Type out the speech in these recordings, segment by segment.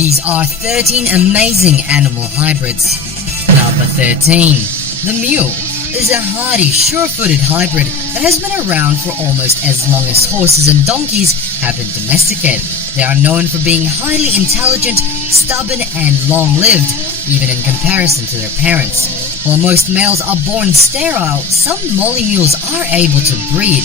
These are 13 amazing animal hybrids. Number 13. The mule is a hardy, sure-footed hybrid that has been around for almost as long as horses and donkeys have been domesticated. They are known for being highly intelligent, stubborn, and long-lived, even in comparison to their parents. While most males are born sterile, some molly mules are able to breed.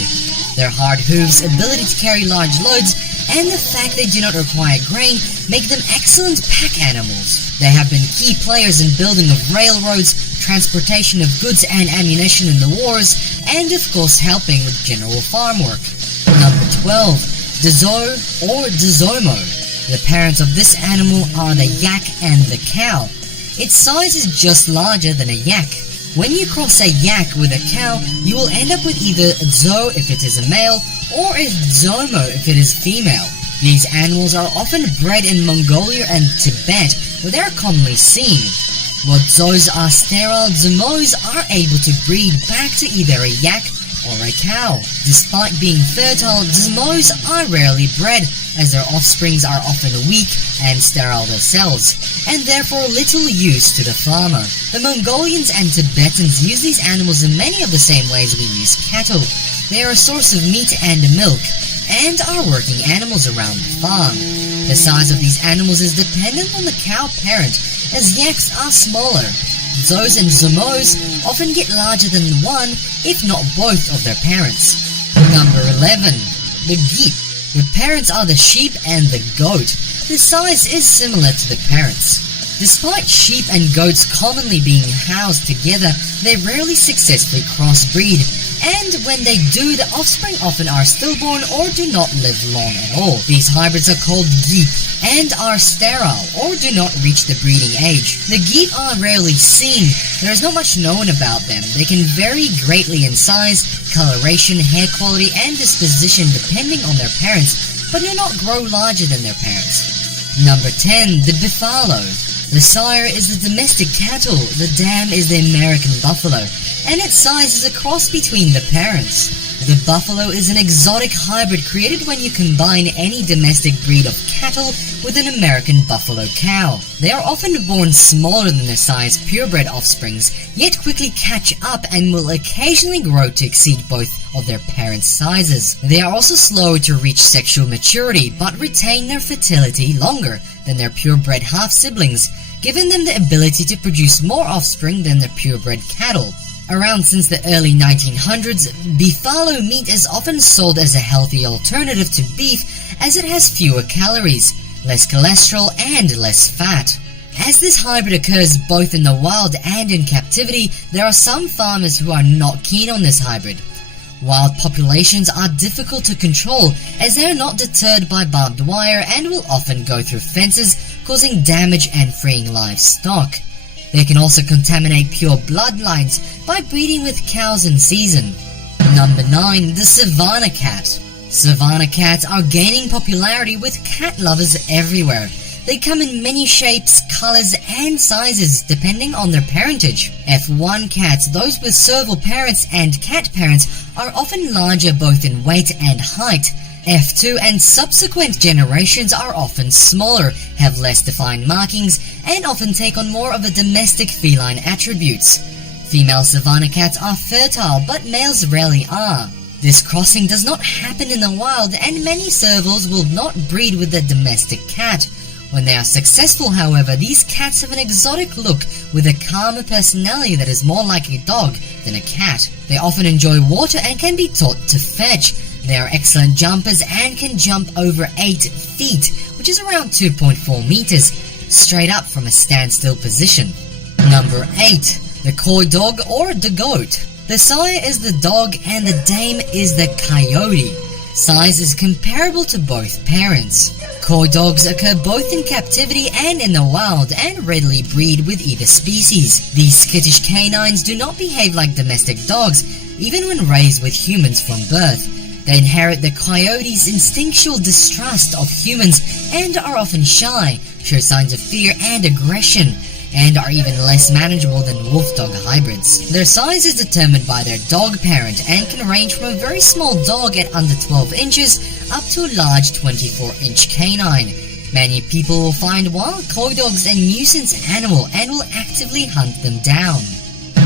Their hard hooves, ability to carry large loads, and the fact they do not require grain make them excellent pack animals. They have been key players in building of railroads, transportation of goods and ammunition in the wars, and of course helping with general farm work. Number 12. Dazo or Dazomo. The parents of this animal are the yak and the cow. Its size is just larger than a yak. When you cross a yak with a cow, you will end up with either Dzo if it is a male, or a Dzomo if it is female. These animals are often bred in Mongolia and Tibet, where they are commonly seen. While Dzos are sterile, Dzomos are able to breed back to either a yak or a cow. Despite being fertile, Dzomos are rarely bred, as their offsprings are often weak and sterile themselves, and therefore little use to the farmer. The Mongolians and Tibetans use these animals in many of the same ways we use cattle. They are a source of meat and milk, and are working animals around the farm. The size of these animals is dependent on the cow parent, as yaks are smaller. Dzos and Dzomos often get larger than one, if not both, of their parents. Number 11. The geep. The parents are the sheep and the goat. The size is similar to the parents. Despite sheep and goats commonly being housed together, they rarely successfully crossbreed, and when they do, the offspring often are stillborn or do not live long at all. These hybrids are called geep and are sterile or do not reach the breeding age. The geep are rarely seen. There is not much known about them. They can vary greatly in size, coloration, hair quality, and disposition depending on their parents, but do not grow larger than their parents. Number 10. The buffalo. The sire is the domestic cattle, the dam is the American buffalo, and its size is a cross between the parents. The buffalo is an exotic hybrid created when you combine any domestic breed of cattle with an American buffalo cow. They are often born smaller than their size purebred offsprings, yet quickly catch up and will occasionally grow to exceed both of their parents' sizes. They are also slow to reach sexual maturity, but retain their fertility longer than their purebred half-siblings, giving them the ability to produce more offspring than their purebred cattle. Around since the early 1900s, buffalo meat is often sold as a healthy alternative to beef as it has fewer calories, less cholesterol, and less fat. As this hybrid occurs both in the wild and in captivity, there are some farmers who are not keen on this hybrid. Wild populations are difficult to control as they are not deterred by barbed wire and will often go through fences, causing damage and freeing livestock. They can also contaminate pure bloodlines by breeding with cows in season. Number 9. The Savannah Cat. Savannah cats are gaining popularity with cat lovers everywhere. They come in many shapes, colors, and sizes depending on their parentage. F1 cats, those with serval parents and cat parents, are often larger both in weight and height. F2 and subsequent generations are often smaller, have less defined markings, and often take on more of a domestic feline attributes. Female Savannah cats are fertile, but males rarely are. This crossing does not happen in the wild, and many servals will not breed with the domestic cat. When they are successful, however, these cats have an exotic look with a calmer personality that is more like a dog than a cat. They often enjoy water and can be taught to fetch. They are excellent jumpers and can jump over 8 feet, which is around 2.4 meters, straight up from a standstill position. Number 8. The coy dog or the goat. The sire is the dog and the dame is the coyote. Size is comparable to both parents. Coy dogs occur both in captivity and in the wild and readily breed with either species. These skittish canines do not behave like domestic dogs, even when raised with humans from birth. They inherit the coyote's instinctual distrust of humans and are often shy, show signs of fear and aggression, and are even less manageable than wolf-dog hybrids. Their size is determined by their dog parent and can range from a very small dog at under 12 inches up to a large 24-inch canine. Many people will find wild coy dogs a nuisance animal and will actively hunt them down.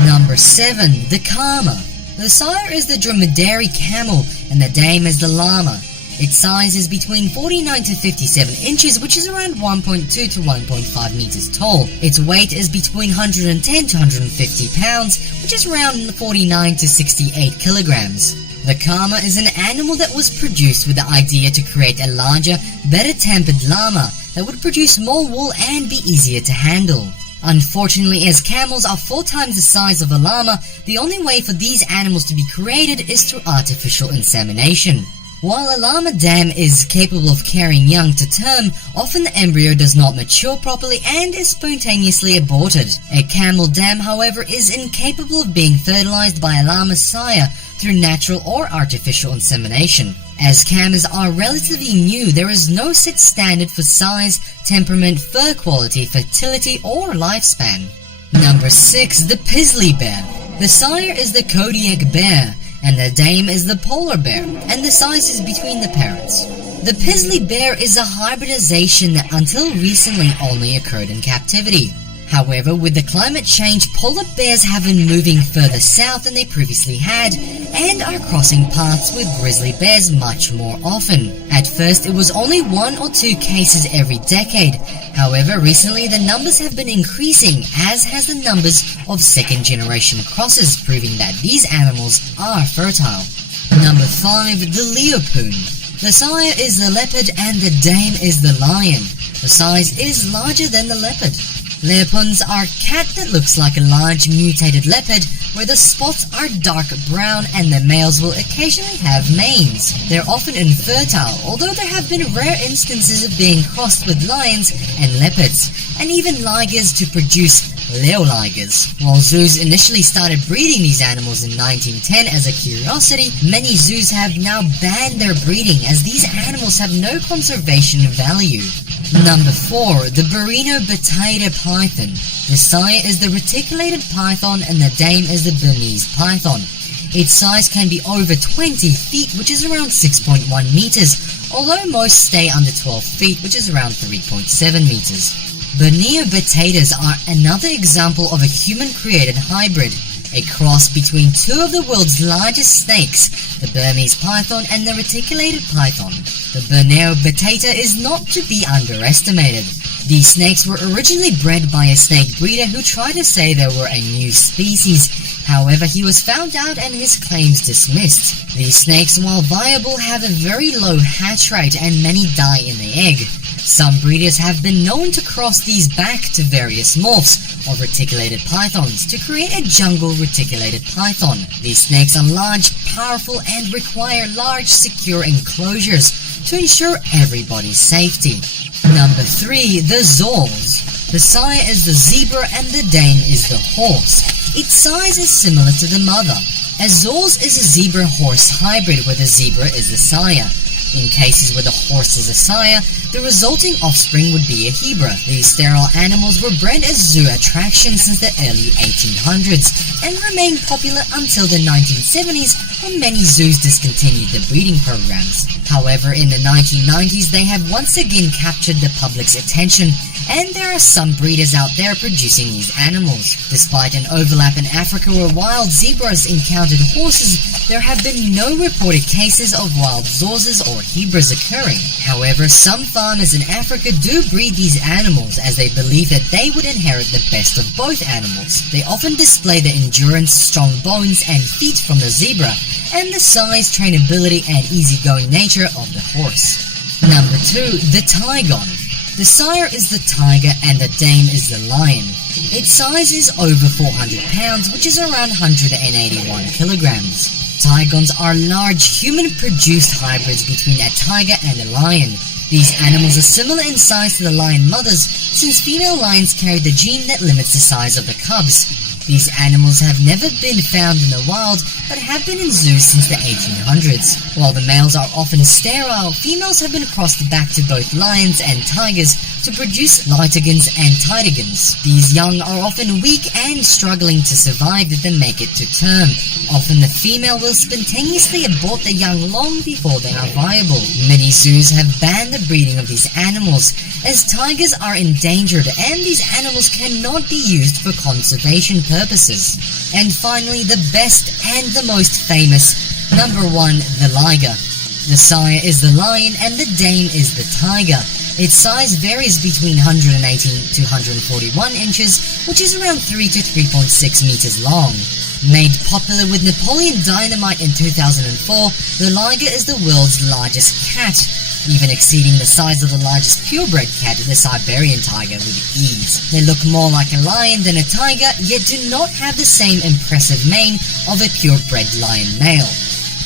Number 7. The Kama. The sire is the dromedary camel and the dame is the llama. Its size is between 49 to 57 inches, which is around 1.2 to 1.5 meters tall. Its weight is between 110 to 150 pounds, which is around 49 to 68 kilograms. The Kama is an animal that was produced with the idea to create a larger, better-tempered llama that would produce more wool and be easier to handle. Unfortunately, as camels are 4 times the size of a llama, the only way for these animals to be created is through artificial insemination. While a llama dam is capable of carrying young to term, often the embryo does not mature properly and is spontaneously aborted. A camel dam, however, is incapable of being fertilized by a llama sire through natural or artificial insemination. As camels are relatively new, there is no set standard for size, temperament, fur quality, fertility, or lifespan. Number 6. The Pizzly Bear. The sire is the Kodiak bear, and the dame is the polar bear, and the size is between the parents. The Pizzly bear is a hybridization that until recently only occurred in captivity. However, with the climate change, polar bears have been moving further south than they previously had, and are crossing paths with grizzly bears much more often. At first, it was only 1 or 2 cases every decade. However, recently the numbers have been increasing, as has the numbers of second-generation crosses, proving that these animals are fertile. Number 5. The Leopoon. The sire is the leopard and the dame is the lion. The size is larger than the leopard. Leopoons are a cat that looks like a large mutated leopard, where the spots are dark brown and the males will occasionally have manes. They're often infertile, although there have been rare instances of being crossed with lions and leopards, and even ligers to produce leoligers. While zoos initially started breeding these animals in 1910 as a curiosity, many zoos have now banned their breeding as these animals have no conservation value. Number 4. The Bernina-Betaida python. The sire is the reticulated python and the dame is the Bernese python. Its size can be over 20 feet, which is around 6.1 meters, although most stay under 12 feet, which is around 3.7 meters. Bernina-Betaidas are another example of a human-created hybrid, a cross between 2 of the world's largest snakes, the Burmese python and the reticulated python. The Bernina-Betaida is not to be underestimated. These snakes were originally bred by a snake breeder who tried to say they were a new species. However, he was found out and his claims dismissed. These snakes, while viable, have a very low hatch rate and many die in the egg. Some breeders have been known to cross these back to various morphs of reticulated pythons to create a jungle reticulated python. These snakes are large, powerful, and require large, secure enclosures to ensure everybody's safety. Number 3. The Zorz. The sire is the zebra and the dame is the horse. Its size is similar to the mother. A Zorz is a zebra-horse hybrid where the zebra is the sire. In cases where the horse is a sire, the resulting offspring would be a Hebra. These sterile animals were bred as zoo attractions since the early 1800s and remained popular until the 1970s when many zoos discontinued the breeding programs. However, in the 1990s they have once again captured the public's attention, and there are some breeders out there producing these animals. Despite an overlap in Africa where wild zebras encountered horses, there have been no reported cases of wild Zorzes or Hebras occurring. However, some farmers in Africa do breed these animals as they believe that they would inherit the best of both animals. They often display the endurance, strong bones, and feet from the zebra, and the size, trainability, and easygoing nature of the horse. Number 2. The Tigon. The sire is the tiger and the dame is the lion. Its size is over 400 pounds, which is around 181 kilograms. Tigons are large, human-produced hybrids between a tiger and a lion. These animals are similar in size to the lion mothers, since female lions carry the gene that limits the size of the cubs. These animals have never been found in the wild, but have been in zoos since the 1800s. While the males are often sterile, females have been crossed back to both lions and tigers, to produce litigans and titigans. These young are often weak and struggling to survive if they make it to term. Often the female will spontaneously abort the young long before they are viable. Many zoos have banned the breeding of these animals, as tigers are endangered and these animals cannot be used for conservation purposes. And finally, the best and the most famous, number 1, the liger. The sire is the lion and the dame is the tiger. Its size varies between 118 to 141 inches, which is around 3 to 3.6 meters long. Made popular with Napoleon Dynamite in 2004, the liger is the world's largest cat, even exceeding the size of the largest purebred cat, the Siberian tiger, with ease. They look more like a lion than a tiger, yet do not have the same impressive mane of a purebred lion male.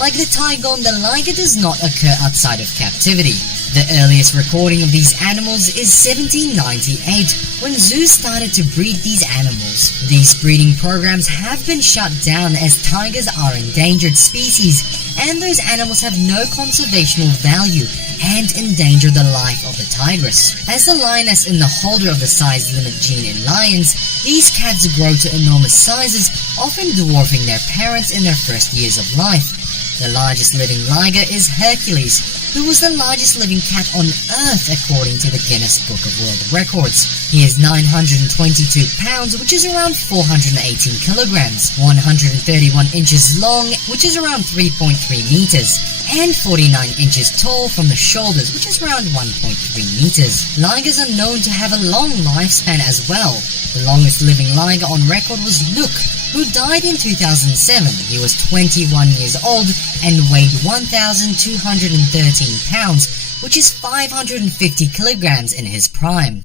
Like the tigon, the liger does not occur outside of captivity. The earliest recording of these animals is 1798, when zoos started to breed these animals. These breeding programs have been shut down as tigers are endangered species, and those animals have no conservational value and endanger the life of the tigress. As the lioness is the holder of the size limit gene in lions, these cats grow to enormous sizes, often dwarfing their parents in their first years of life. The largest living liger is Hercules, who was the largest living cat on Earth according to the Guinness Book of World Records. He is 922 pounds, which is around 418 kilograms, 131 inches long, which is around 3.3 meters, and 49 inches tall from the shoulders, which is around 1.3 meters. Ligers are known to have a long lifespan as well. The longest living liger on record was Luke, who died in 2007. He was 21 years old and weighed 1,213 pounds, which is 550 kilograms in his prime.